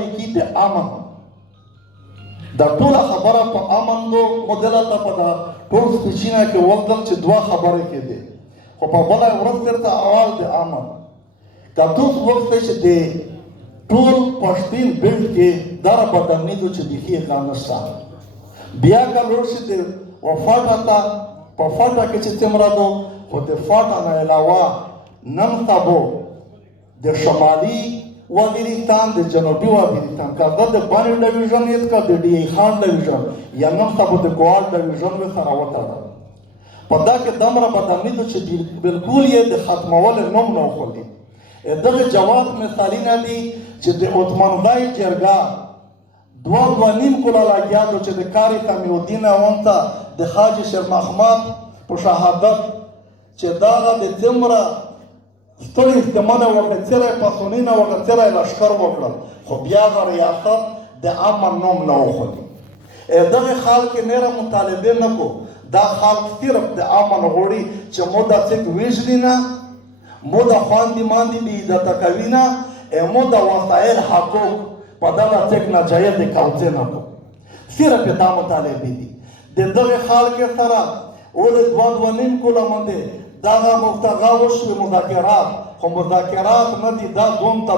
کی د امن دا ټوله خبره په امن دو مدله ته په دا ټول سپیچینه کې وکړل چې دوه خبرې کېدې خو په بله ورځ درته اول د امن که تاسو وکړئ چې د ټول پښتون بیلټ کې دغه بدامني چې بیخي اقدام نشته بیا که لوړ شي د وفاټه ته په فاټه کې چې څومره دو خو د فاټه نه علاوه نن سبا د شمالي وزیرستان د جنوبي وزیرستان که دا د باني ډویژن یې که د ډي ای خان ډویژن یا نن سبا د ګوال ډویژن و سره وتړه په دا کې دومره بدامني ده چې بالکل یې د ختمولو نوم نه وښودي دغه جواب مثالونه دي چې د عثمانزی جرګه دوه نیم کاله لګیا ده چې د کاري تمیم الدین اونته د حاجي شیر محمد په شهادت چې دغه د څومره ستړي استعماله وکړه څېره یې پاڅونونه وکړه څېره یې لښکر وکړل خو بیا د ریاست د امن نوم نه وښودي دغه خلک یې نوره مطالبې نه کو دا خلک صرف د امن غواړي چې مو دا څوک وژني نه مو د خواندې ماندې بې عزته کوي نه مو د وسایل حقوق په دغه څوک ناجایز قبضې نه کو صرف یې دا مطالبې دي د دغه خلک سره ولې دوه نیم کاله باندې دغه مفتغا وشوې مذاکرات خو مذاکرات نه دي دا دوم ته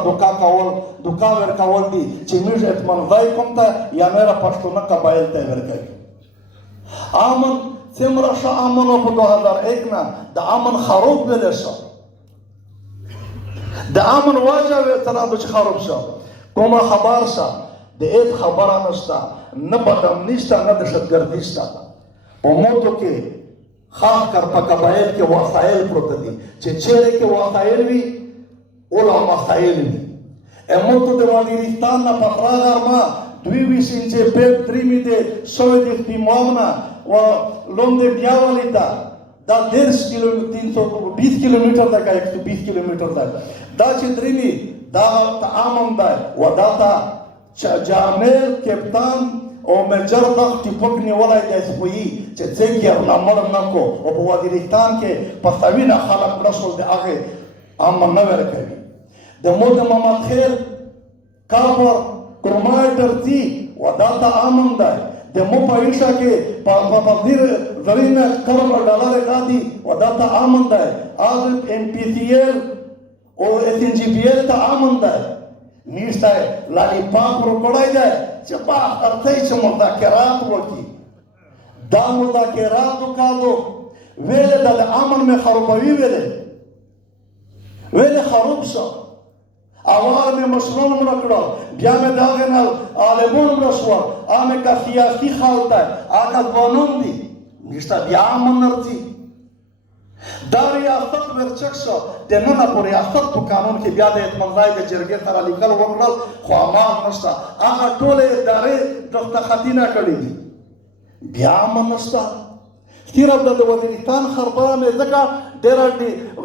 دوکا ورکول دي چې موږ اطمینان کوم ته یا نوره پښتونه قبایل ته ورکوي امن څومره ښه امن و په 2001 نه د امن خروب ویلی شو د امن وجه ورته چې خروب شو کومه خبر شه د هېڅ خبره نشته نه بدامني شته نه دهشتګردي شته په موټو کې خاص کر په قبایل کې وسایل پروت دي چې چیرې کې وسایل وي اوله مسایل وي موږ د وزیرستان نه په غرمه 22 انچه پیپ درېمې د شوی د اختمامونه و لوندې بیاولې ته دا 320 کیلومتر ده که 120 کیلومتر ده دا چې درېمې دا امن ده و دا ته جانل کپتان او میجر دغه ټیپک نیولی دی سپویي چې څوک یې مړ نه کو او په وزیرستان کې په سوینه خلک مړه شول د هغې امن نه ورکوي د مو د محمد خیل کابر کرمای ترڅي و دا ته امن دی د مو په ایشه کې په زرین کرم ډالر غادي و دا ته امن دی MPCL او SNGPL ته امن دی نیسته لالیپاپ ورکړی دی چې په اختر چې مذاکرات وکړي دا مذاکرات وکړو ویلې د امن مې خرابوي ویلې خراب شو اول مې مشران مړه کړه بیا مې د هغې نه عالمان مړه شوه هغه که سیاسي خلک دی هغه ځوانان دي نشته بیا امن نرځي دا ریاست ورچک شو د ننه په ریاست په قانون کې بیا د اطمینان د جرګې سره لیکل وکړل خو عمل نشته هغه ټولې ادارې دستخطونه کړي دي بیا امن نشته صرف د وزیرستان خبره مې ځکه ډېره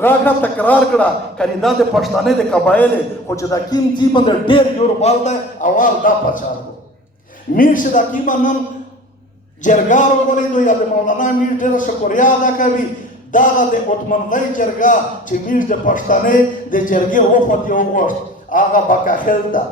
غاښه تکرار کړه کنې دا د پښتنې د قبایل خو چې دا کیم ځي باندې ډېر جوړ بال دی اول دا پچار و میر چې دا کیمه نن جرګه راوغورېدو یا د مولانا میر ډېره شکریا ادا کوي دغه د عثمانزی جرګه چې موږ د پښتنې د جرګې وفد یې وغوښت هغه بکاخیل ده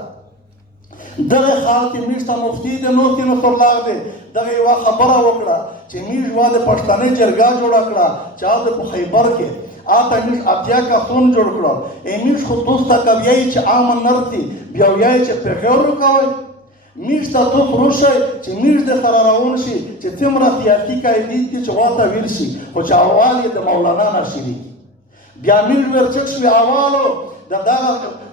دغه خلک موږ ته مفتي د نوستي نصرالله دی دغه یوه خبره وکړه چې موږ د پښتنې جرګه جوړه کړه چې هغه په خیبر کې هلته موږ 80 کسان جوړ کړل موږ خو تاسو ته که ویایي چې امن نه رسي بیا ویایي چې پیغور وکوئ موږ ته تاسو روشئ چې موږ د سره روان شي چې څومره سیاسي قاعدې دي چې ورته ویل شي خو چې اول یې د مولانا نه شریکي بیا موږ ورچک شوي اولو د دغه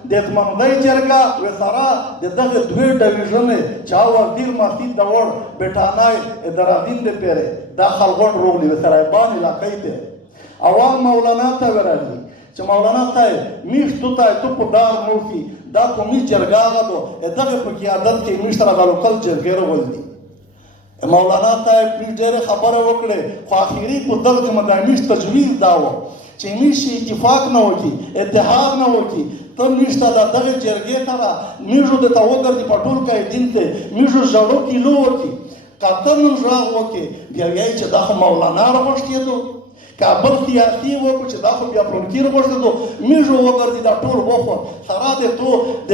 د اطمینان جرګه وسره د دغه دوه ډویژنې چې وزیر مسجد د وړ بټانای درادین د پیره دا خلغون روغلی وسره باندې علاقې ته اول مولانا ته ورغلی چې مولانا ته میشتو ته تو په دار موسی دا کومي جرګه غدو دغه په قیادت کې مشترک د لوکل جرګې راولدي مولانا ته ډېر خبره وکړه خو اخیری په دغه مدامیش تجویز داو چې میش اتفاق نه وکي اتحاد نه وکي ته میشته دغه جرګې سره میژو د توګر دی پټول کې دین ته میژو ژړو کیلو وکي کاته نو ژړ وکي بیا یې چې دا مولانا راوښتېدو کابل سیاسي وکړو چې دا خو بیا پلونکي وغورځېدو میږو وګرځي دا ټول وفد سره د تو د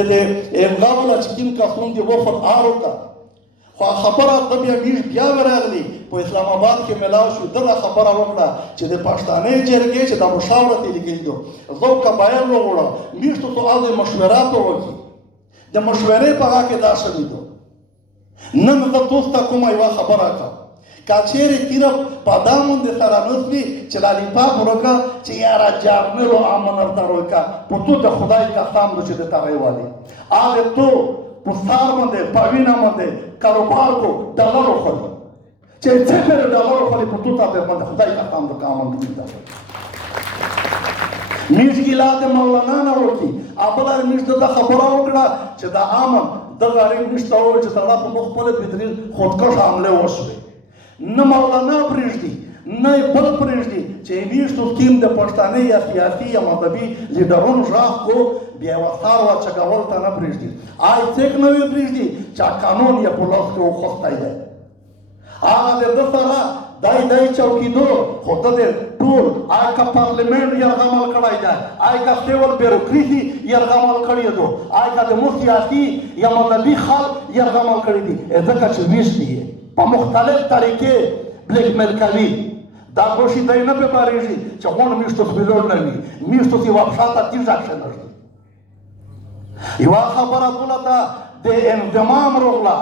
املا والا چې کوم کسون دي وفد آر وکړه خو خبره د بیا میږ بیا ورغلی په اسلام آباد کې ملاو شو دغه خبره وکړه چې د پښتانه جرګې چې د مشاورت لیکل دي زه قبایل وګورم میږ ته سوال د مشورات وکړي د مشورې په هغه کې دا شوي دي نن زه تاسو ته کومه یوه خبره کوم که چیرې تیره په دا مونږ سره نسوي چې لالیپاپ وکړه چې یاره جارنلو امانتدار وکړه په تو د خدای قسم ده چې د تغی والی هغه تو په سار باندې په وینه باندې کاروبار کو ډالر وخوري چې څه کړي ډالر وخوري په تو ته باندې خدای قسم ده کامن دي مشکلات مولانا نه وکړي ابلار مشته د خبره وکړه چې دا امن د غریب نشته او چې سړی په خپل فطري خودکش حمله وشوي نه مولانا پرېږدي نه بل پرېږدي چې میشتو سکیم د پښتانه یا سیاسي یا مذهبي لیډرونو غږ کو بیا یوه سار واچګول ته نه پرېږدي آی څوک نه وي پرېږدي چې قانون یې په لاس کې وخوستی دی هغه د ده سره دای چوکیدو خو ده د ټول آی که پارلمنټ یرغمل کړی دی آی که سیول بیروکریسي یرغمل کړی دو آی که د مو سیاسي یا مذهبي خلک یرغمل کړي دي ځکه چې ویشتي یې په مختلف طریقې بلیک میل کوي دا گوشی دای نه بباریږي چې غون میشتو سپیلور نه وي میشتو سی واپشاته تیزه شنرږي یوه خبره دوله ته د انضمام روغله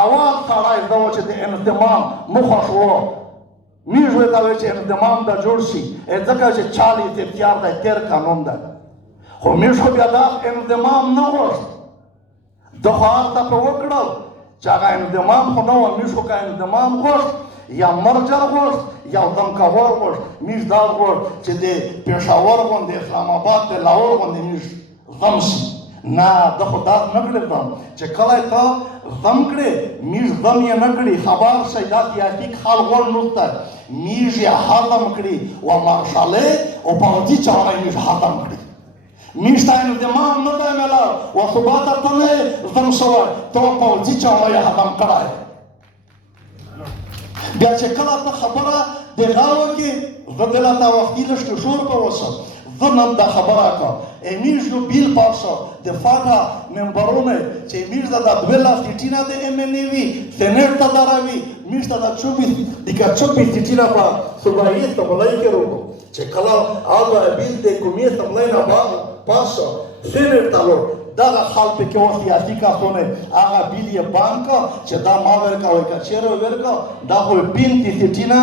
اول سړی زده و چې د انضمام مخه شو میږ ورته وایي چې انضمام د جوړ شي ځکه چې چالیس اختیار دی تیر قانون دی خو میږ خو بیا دا انضمام نه غوښت ده خو هلته په وکړل چې هغه انضمام خو نه و میږ خو که انضمام غوښت یا مرجر غوښت یا دمکور غوښت میږ دا غوښت چې د پېښور غوندې اسلام آباد د لاهور غوندې میږ ضم شي نه ده خو داس نه کړی ضم چې کله ته ضم کړې میږ ضم یې نه کړي خبر شئ دا سیاسي خال غوړ نسته میږ یې هضم کړي و مارشالۍ او پوځي چاره میږ هضم کړي میږ ته انضمام نه دی میلاو و ثبات ته نه ضم شوی ته پوځي چاره یې هضم کړی بیا چې کله ته خبره د غا وکړې زه دله ته وختي لږ کې شور به وشم زه نن دا خبره کړم میږ یو بیل پاس شو د فاټا ممبرونه چې میږ ته دا 12 سیټي نه د ام ان ای وي سېنیټ ته دراوي میږ ته دا 24 سیټي نه په صوبایي اسمبلۍ کې وروړو چې کله هغه بیل د کومې اسمبلۍ نه پاس شو سېنیټ ته وروړ دغه خال پکې و سیاسي کسونه هغه بیل یې بند کړ چې دا ما ورکوئ که چېرې ورکړه دا خو 25 سیټي نه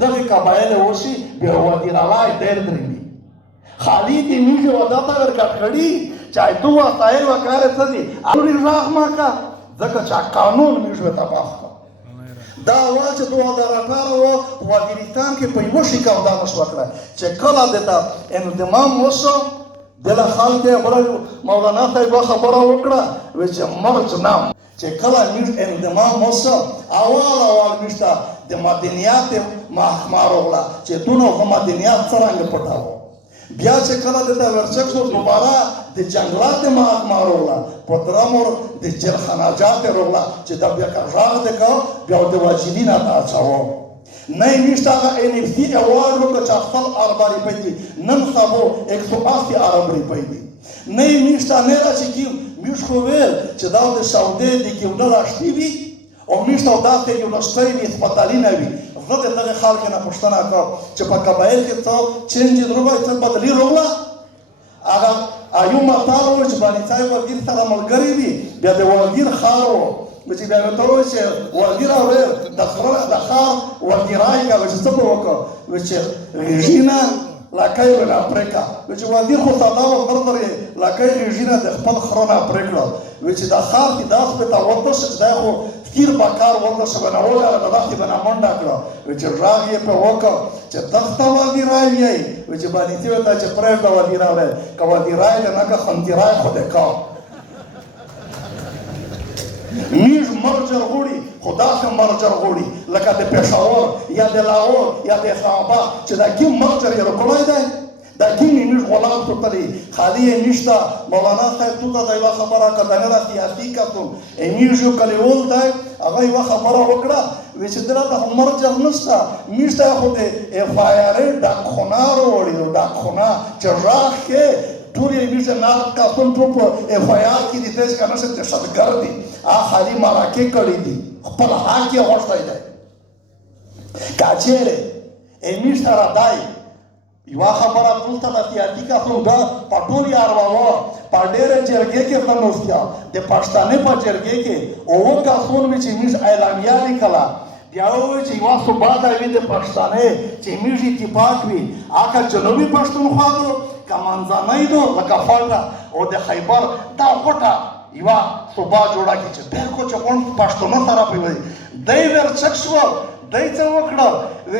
دغې قبایل وشي بیا وزیرالای ډېر درېږي خالی دې میږ ودا ته ورکټ کړي چې تو وسایل وکړې څه دي اوري راغ ما کا ځکه چې قانون میږ ته پاس کړ دا وا چې 2018 و وزیرستان کې په یو شي کا دا مشو کړه چې کله دته انضمام وشو دله خلک مولانا صاحب خبره وکړه چې مرچ نام چې کله میږ انضمام وشو اول میږ ته د مدنیات محکمه راغله چې دونه مدنیات څرنګه پټاوه بیا چې کله دته ورچک شو دوباره د جنگلات محکمه راغله په درمور د جلخاناجات راغله چې دا بیا کار ده کا بیا د واجبین ته اچاو نه میشته هغه ان اف سی اوارد وکړه چې خپل ارباري پېدي نن سبو 180 ارب روپۍ دي نه میشته نه راځي کی میش خو ویل چې دا د سعودي د کېونه راشتي وي او میشته دا ته یو نشټي وي سپټالي نه وي زه دغه خلک نه پوښتنه کوم چې په قبایل کې څه چینج دروغه څه بدلی روغله هغه ایو مطالب چې باندې ځای وزیر سره ملګری وي بیا د وزیر خارو چې بیا ته وایي چې وزیر اورې د خار وزیرای کا چې څه وکړو چې رژینا لکه یو نه پرېکا چې وزیر خو ساده و خبرې لکه رژینا د خپل خرونه پرېکړه چې دا خار کې داس په تا وته چې دا خو تیر بکار ورته شبنه وره د داسې بنا منډه کړه چې راغ یې په وکړ چې دغه وزیرای یې چې باندې ته ته چې پرېږ د وزیرای کا وزیرای نه کا خندیرای خو دې کا میږ مرجر غوړي خدا څخه مرجر غوړي لکه د پېښور یا د لاهور یا د اسلام آباد چې دا کوم مرجر یې راکړی دی دا کینی میش غلام سوتلی خالی نشتا مولانا صاحب تو ته یو خبره کړه دا سیاسي کتون میشو کلیول دا هغه یو خبره وکړه چې دلته عمر جر نشتا میشته خو دې اف آی آر دا خنار وړي دا خنا چې راخ کې ټول یې میشه نارت کتون ټول په اف آی آر کې دې تاسو کنه څه دهشتګرد دي خالی مراکې کړی دي خپل حق یې غوښتای دی کاچره امیش سره دای یو خبره ټولته د سیاسي کتون دا په ټول یار وو په ډېر جرګې کې فنوستیا د پښتانه په جرګې کې او کتون چې میش اعلامیه لیکلا بیا وایي چې یو صوبه دا وي د پښتانه چې میش اتفاق وي هغه جنوبي پښتونخوا دو کمانځانای دو لکه فالټا او د خیبر دا غټه یو صوبه جوړه کی چې بالکل چې کوم پښتون سره پیوي دای ورچک شو دای څه وکړه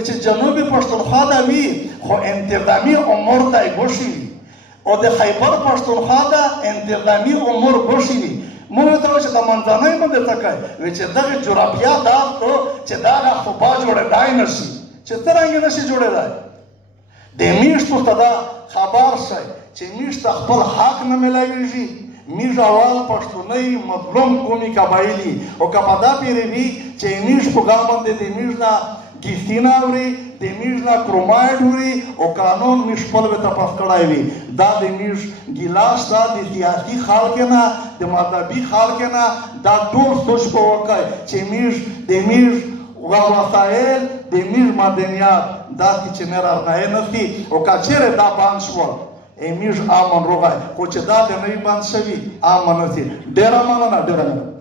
چې جنوبي پښتونخوا دا وی خو انتظامی امور دای ګوشي او د خیبر پښتونخوا دا انتظامی امور ګوشي موږ ته چې د منځنۍ باندې تکای چې دغه جغرافیا دا ته چې دا صوبه جوړه دای نشي چې څنګه نشي جوړه د میشتو ته خبر شي چې میشت خپل حق نه ملایږي میش اول پښتوني مظلوم قومي قبایلی او کپدا پیروي چې میش په ګام باندې د میش نه گیستینا اوري د میش نه کرومایډ اوري او قانون میش په لور ته پاس کړای وي دا د میش ګلاس دا د سیاسي خلک نه د مذهبي خلک نه دا ټول سوچ په وکای چې میش د میش وسایل د میش مدنیات دا چې نه راځي نسي او کچره دا باندې شو میش امن روغای خو چې دا د نوی باندې شوي امن نسي ډېر مننه